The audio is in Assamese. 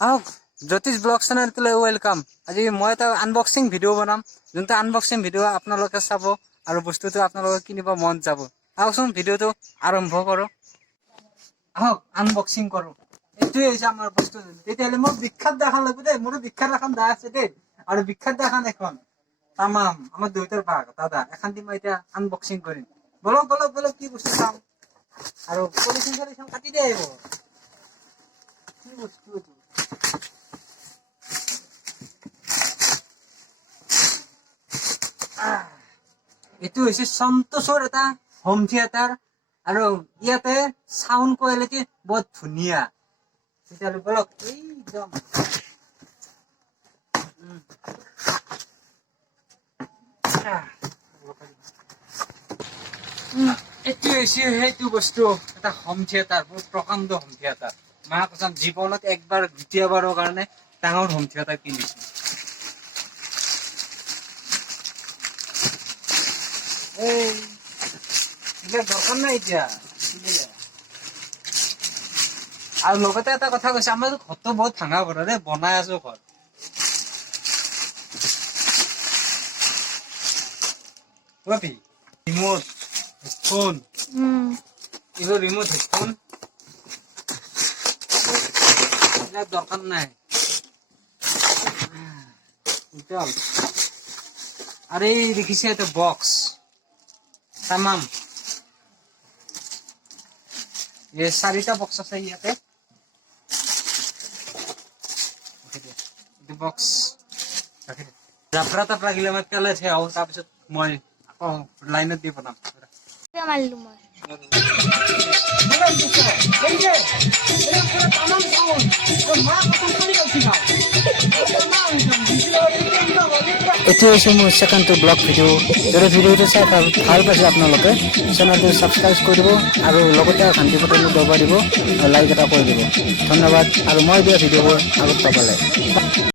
আহক জ্যোতিষ ব্লগ চেনেলটোলৈ ৱেলকাম। আজি মই এটা আনবক্সিং ভিডিঅ' বনাম, যোনটো আনবক্সিং ভিডিঅ' আপোনালোকে চাব আৰু বস্তুটো আপোনালোকে কিনিব মন যাব। আহকচোন ভিডিঅ'টো আৰম্ভ কৰোঁ। আহক আনবক্সিং কৰোঁ। এইটোৱে হৈছে আমাৰ বস্তু। তেতিয়াহ'লে মোৰ বিখ্যাত দাখন লাগিব দেই, মোৰো বিখ্যাত এখন দা আছে দেই, আৰু বিখ্যাত দাখন এখন তামাম আমাৰ দেউতাৰ ভাগ দাদা এখন দি মই এতিয়া আনবক্সিং কৰিম। বলক বলক বলক কি বস্তু চাম, আৰু পলিথিন চলিথিন কাটি দিয়ে আহিব। কি বস্তু এইটো? এইটো হৈছে সন্তোষৰ এটা হোম থিয়েটাৰ, আৰু ইয়াতে চাউণ্ড কোৱালিটি বহুত ধুনীয়া। তেতিয়াহ'লে বলক একদম এইটো হৈছে সেইটো বস্তু, এটা হোম থিয়েটাৰ, বহুত প্ৰকাণ্ড হোম থিয়েটাৰ। মা কৈছাম জীৱনত একবাৰ দ্বিতীয়বাৰৰ কাৰণে ডাঙৰ হোম থিয়েটাৰ কিনিছো। দৰকাৰ নাই এতিয়া। আৰু লগতে এটা কথা কৈছে, আমাৰ ঘৰটো বহুত ভাঙা ঘৰ ৰে, বনাই আছো ঘৰ। ৰিমোট হেডফোন, এইবোৰ ৰিমোট হেডফোন এইবিলাক দৰকাৰ নাই। আৰু এই দেখিছে এইটো বক্স তামাম, এই 4টা বক্স আছে ইয়াতে। বক্স জাপৰা তাপৰা গিলা মই পেলাই থৈ আহো, তাৰপিছত মই আকৌ লাইনত দি বনাম। এইটো হৈছে মোৰ ছেকেণ্ড ব্লগ ভিডিঅ'। যদি ভিডিঅ'টো চাই ভাল পাইছে আপোনালোকে চেনেলটো ছাবস্ক্ৰাইব কৰিব, আৰু লগতে ঘণ্টি বটনটো দবাই দিব, লাইক এটা কৰি দিব। ধন্যবাদ, আৰু মই দিয়া ভিডিঅ'বোৰ আগত পাবলৈ।